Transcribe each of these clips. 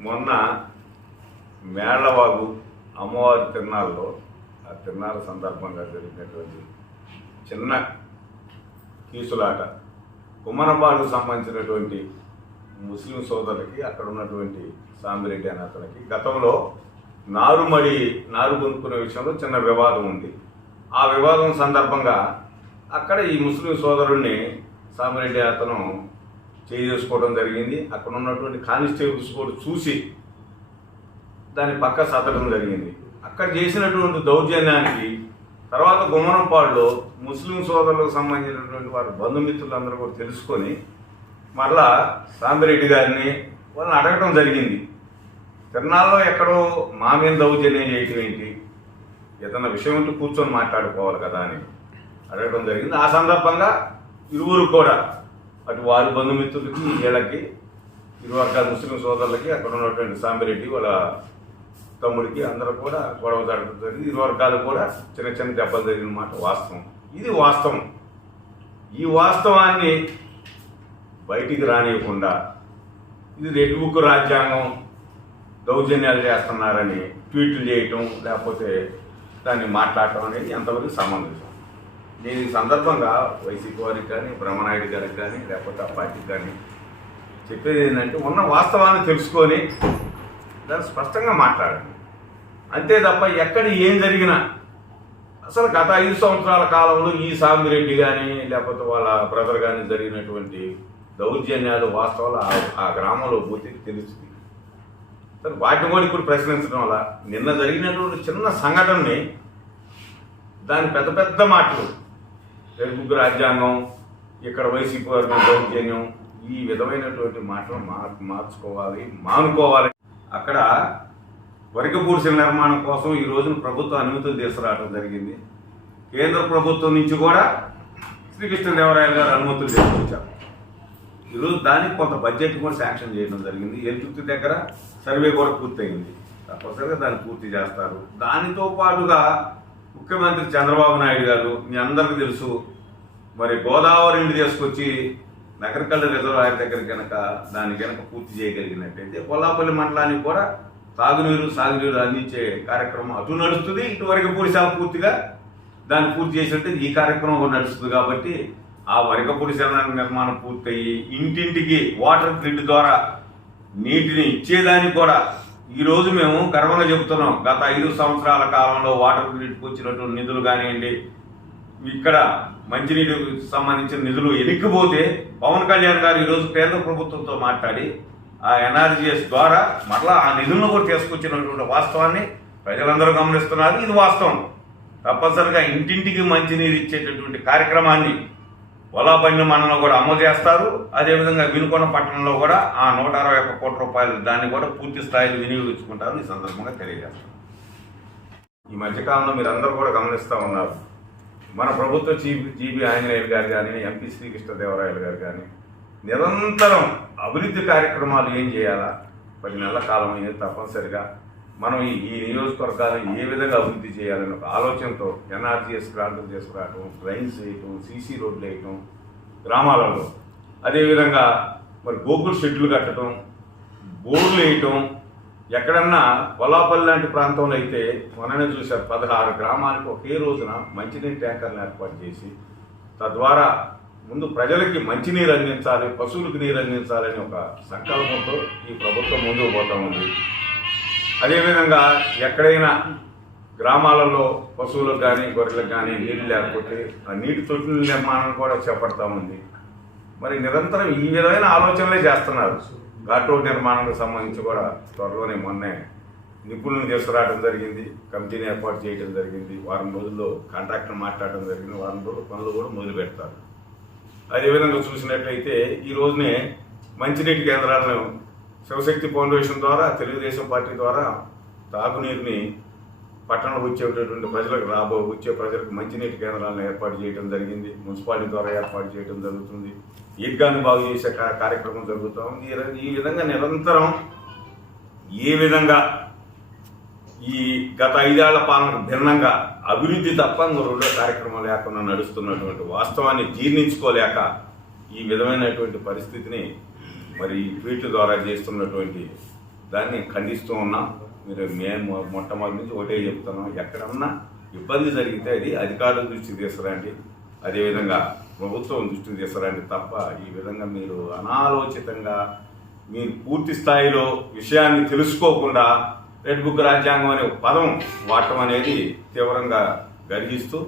మొన్న మేళ్ళవాగు అమ్మవారి తిరునాళ్ళలో ఆ తిరునాళ్ళ సందర్భంగా జరిగినటువంటి చిన్న కీసులాట కుమ్మనపాడుకు సంబంధించినటువంటి ముస్లిం సోదరులకి అక్కడ ఉన్నటువంటి సాంబిరెడ్డి అనే అతనికి గతంలో నారుమడి నారు కొనుక్కునే విషయంలో చిన్న వివాదం ఉంది. ఆ వివాదం సందర్భంగా అక్కడ ఈ ముస్లిం సోదరుణ్ణి సామిరెడ్డి అతను చేసుకోవడం జరిగింది. అక్కడ ఉన్నటువంటి కానిస్టేబుల్స్ కూడా చూసి దాన్ని పక్క సతడం జరిగింది. అక్కడ చేసినటువంటి దౌర్జన్యానికి తర్వాత గుమ్మరంపాడులో ముస్లిం సోదరులకు సంబంధించినటువంటి వారి బంధుమిత్రులందరూ కూడా తెలుసుకొని మరలా సాంబిరెడ్డి గారిని వాళ్ళని అడగడం జరిగింది. తిరునాళ్ళలో ఎక్కడో మా మీద దౌర్జన్యం చేయటం ఏంటి? ఏదన్నా విషయం ఉంటే కూర్చొని మాట్లాడుకోవాలి కదా అని అడగడం జరిగింది. ఆ సందర్భంగా ఇరువురు కూడా అటు వారి బంధుమిత్రులకి వీళ్ళకి ఇరు వర్గాల ముస్లిం సోదరులకి అక్కడ ఉన్నటువంటి సాంబిరెడ్డి వాళ్ళ తమ్ముడికి అందరూ కూడా గొడవ జరగడం జరిగింది. ఇరు వర్గాలు కూడా చిన్న చిన్న దెబ్బలు జరిగిన మాట వాస్తవం. ఇది వాస్తవం. ఈ వాస్తవాన్ని బయటికి రానియకుండా ఇది రెడ్ బుక్ రాజ్యాంగం దౌర్జన్యాలు చేస్తున్నారని ట్వీట్లు చేయటం లేకపోతే దాన్ని మాట్లాడటం అనేది ఎంతవరకు సమంజసం నేను ఈ సందర్భంగా వైసీపీ వారికి కానీ బ్రహ్మనాయుడు గారికి కానీ లేకపోతే ఆ పార్టీకి కానీ చెప్పేది ఏంటంటే ఉన్న వాస్తవాన్ని తెలుసుకొని దాన్ని స్పష్టంగా మాట్లాడండి. అంతే తప్ప ఎక్కడ ఏం జరిగినా అసలు గత ఐదు సంవత్సరాల కాలంలో ఈ సామిరెడ్డి కానీ లేకపోతే వాళ్ళ బ్రదర్ కానీ జరిగినటువంటి దౌర్జన్యాలు వాస్తవాలు ఆ- గ్రామంలో పోతే తెలుస్తుంది. సరే వాటిని కూడా ఇప్పుడు ప్రశ్నించడం వల్ల నిన్న జరిగినటువంటి చిన్న సంఘటనని దాని పెద్ద పెద్ద మాటలు తెలుగు రాజ్యాంగం ఇక్కడ వైసీపీ వారి దౌర్జన్యం ఈ విధమైనటువంటి మాటలు మార్ మార్చుకోవాలి మానుకోవాలి. అక్కడ వర్గపూడిసిన నిర్మాణం కోసం ఈ రోజున ప్రభుత్వం అనుమతులు తీసుకురావడం జరిగింది. కేంద్ర ప్రభుత్వం నుంచి కూడా శ్రీకృష్ణదేవరాయలు గారు అనుమతులు తీసుకొచ్చారు. ఈరోజు దానికి కొంత బడ్జెట్ కూడా శాంక్షన్ చేయడం జరిగింది. ఎల్తుర్తి దగ్గర సర్వే కూడా పూర్తయింది. తప్పనిసరిగా దాన్ని పూర్తి చేస్తారు. దానితో పాటుగా ముఖ్యమంత్రి చంద్రబాబు నాయుడు గారు మీ అందరికీ తెలుసు మరి గోదావరి నుండి తీసుకొచ్చి నగరకల్లి రిజర్వాయర్ దగ్గర కనుక దాన్ని కనుక పూర్తి చేయగలిగినట్టయితే కొల్లాపల్లి మండలానికి కూడా తాగునీరు సాగునీరు అందించే కార్యక్రమం అటు నడుస్తుంది ఇటువరకు పూడిశాల పూర్తిగా దాన్ని పూర్తి చేసినట్టు ఈ కార్యక్రమం నడుస్తుంది కాబట్టి ఆ వరిక శరణాల నిర్మాణం పూర్తయి ఇంటింటికి వాటర్ గ్రిడ్ ద్వారా నీటిని ఇచ్చేదానికి కూడా ఈరోజు మేము గర్వంగా చెబుతున్నాం. గత ఐదు సంవత్సరాల కాలంలో వాటర్ గ్రిడ్కి వచ్చినటువంటి నిధులు కానివ్వండి ఇక్కడ మంచినీటికి సంబంధించిన నిధులు ఎనిక్కిపోతే పవన్ కళ్యాణ్ గారు ఈరోజు కేంద్ర ప్రభుత్వంతో మాట్లాడి ఆ ఎన్ఆర్జీఎస్ ద్వారా మరలా ఆ నిధులను కూడా తీసుకొచ్చినటువంటి వాస్తవాన్ని ప్రజలందరూ గమనిస్తున్నారు. ఇది వాస్తవం. తప్పనిసరిగా ఇంటింటికి మంచినీరు ఇచ్చేటటువంటి కార్యక్రమాన్ని వలాబండి మనలో కూడా అమలు చేస్తారు. అదేవిధంగా వినుకొండ పట్టణంలో కూడా ఆ నూట అరవై ఒక్క కోట్ల రూపాయలు దాన్ని కూడా పూర్తి స్థాయిలో వినియోగించుకుంటారు ఈ సందర్భంగా తెలియజేస్తారు ఈ మధ్యకాలంలో మీరు అందరూ కూడా గమనిస్తూ ఉన్నారు. మన ప్రభుత్వ చీఫ్ జీబీ ఆంజనేయులు గారు కానీ ఎంపీ శ్రీకృష్ణదేవరాయలు గారు కానీ నిరంతరం అభివృద్ధి కార్యక్రమాలు ఏం చేయాలా? పది నెలల కాలం అయ్యేది తప్పనిసరిగా. మనం ఈ ఈ నియోజకవర్గాలను ఏ విధంగా అభివృద్ధి చేయాలని ఒక ఆలోచనతో ఎన్ఆర్జీఎస్ గ్రాంట్లు తీసుకురావటం డ్రైన్స్ వేయటం సీసీ రోడ్లు వేయటం గ్రామాలలో. అదేవిధంగా మరి గోకుల్ షెడ్లు కట్టడం బోర్లు వేయటం ఎక్కడన్నా పొలాపల్లి లాంటి ప్రాంతంలో అయితే మననే చూశారు పదహారు గ్రామాలకు ఒకే రోజున మంచినీటి ట్యాంకర్లు ఏర్పాటు చేసి తద్వారా ముందు ప్రజలకి మంచినీరు అందించాలి పశువులకు నీరు అందించాలని ఒక సంకల్పంతో ఈ ప్రభుత్వం ముందుకు పోతా ఉంది. అదేవిధంగా ఎక్కడైనా గ్రామాలలో పశువులకు కానీ గొర్రెలకు కానీ నీళ్ళు లేకపోతే ఆ నీటి తొట్టుల నిర్మాణం కూడా చేపడతా ఉంది. మరి నిరంతరం ఈ విధమైన ఆలోచనలే చేస్తున్నారు. ఘాట్ రోడ్ నిర్మాణానికి సంబంధించి కూడా త్వరలోనే మొన్నే నిపుణులను తీసుకురావడం జరిగింది. కమిటీని ఏర్పాటు చేయడం జరిగింది. వారం రోజుల్లో కాంట్రాక్టర్ మాట్లాడడం జరిగింది. వారం రోజులు పనులు కూడా మొదలు పెడతారు. అదేవిధంగా చూసినట్లయితే ఈ రోజునే మంచినీటి కేంద్రాలను శివశక్తి ఫౌండేషన్ ద్వారా తెలుగుదేశం పార్టీ ద్వారా తాగునీరుని పట్టణంలో వచ్చేటటువంటి ప్రజలకు రాబో వచ్చే ప్రజలకు మంచినీటి కేంద్రాలను ఏర్పాటు చేయడం జరిగింది. మున్సిపాలిటీ ద్వారా ఏర్పాటు చేయడం జరుగుతుంది. ఈద్గాన్ని బాగు చేసే కార్యక్రమం జరుగుతూ ఉంది. ఈ ఈ విధంగా నిరంతరం ఏ విధంగా ఈ గత ఐదేళ్ళ పాలనకు భిన్నంగా అభివృద్ధి తప్ప రెండో కార్యక్రమం లేకుండా నడుస్తున్నటువంటి వాస్తవాన్ని జీర్ణించుకోలేక ఈ విధమైనటువంటి పరిస్థితిని మరి ఈ ట్వీట్ల ద్వారా చేస్తున్నటువంటి దాన్ని ఖండిస్తూ ఉన్నాం. మీరు మేము మొట్టమొదటి నుంచి ఒకటే చెప్తున్నాం. ఎక్కడన్నా ఇబ్బంది జరిగితే అది అధికారుల దృష్టికి తీసుకురండి. అదేవిధంగా ప్రభుత్వం దృష్టికి తీసుకురండి తప్ప ఈ విధంగా మీరు అనాలోచితంగా మీరు పూర్తి స్థాయిలో విషయాన్ని తెలుసుకోకుండా రెడ్ బుక్ రాజ్యాంగం అనే పదం వాడటం అనేది తీవ్రంగా గర్హిస్తూ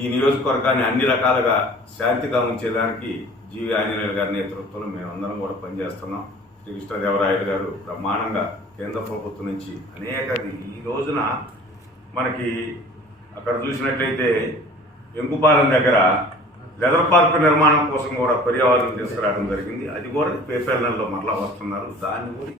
ఈ నియోజకవర్గాన్ని అన్ని రకాలుగా శాంతిగా ఉంచేదానికి జీవి ఆంజనేయులు గారి నేతృత్వంలో మేమందరం కూడా పనిచేస్తున్నాం. శ్రీ కృష్ణదేవరాయలు గారు బ్రహ్మాండంగా కేంద్ర ప్రభుత్వం నుంచి అనేక ఈ రోజున మనకి అక్కడ చూసినట్లయితే ఎంకుపాలెం దగ్గర లెదర్ పార్క్ నిర్మాణం కోసం కూడా పర్యావరణం తీసుకురావడం జరిగింది. అది కూడా పేపర్లలో మరలా వస్తున్నారు. దాన్ని కూడా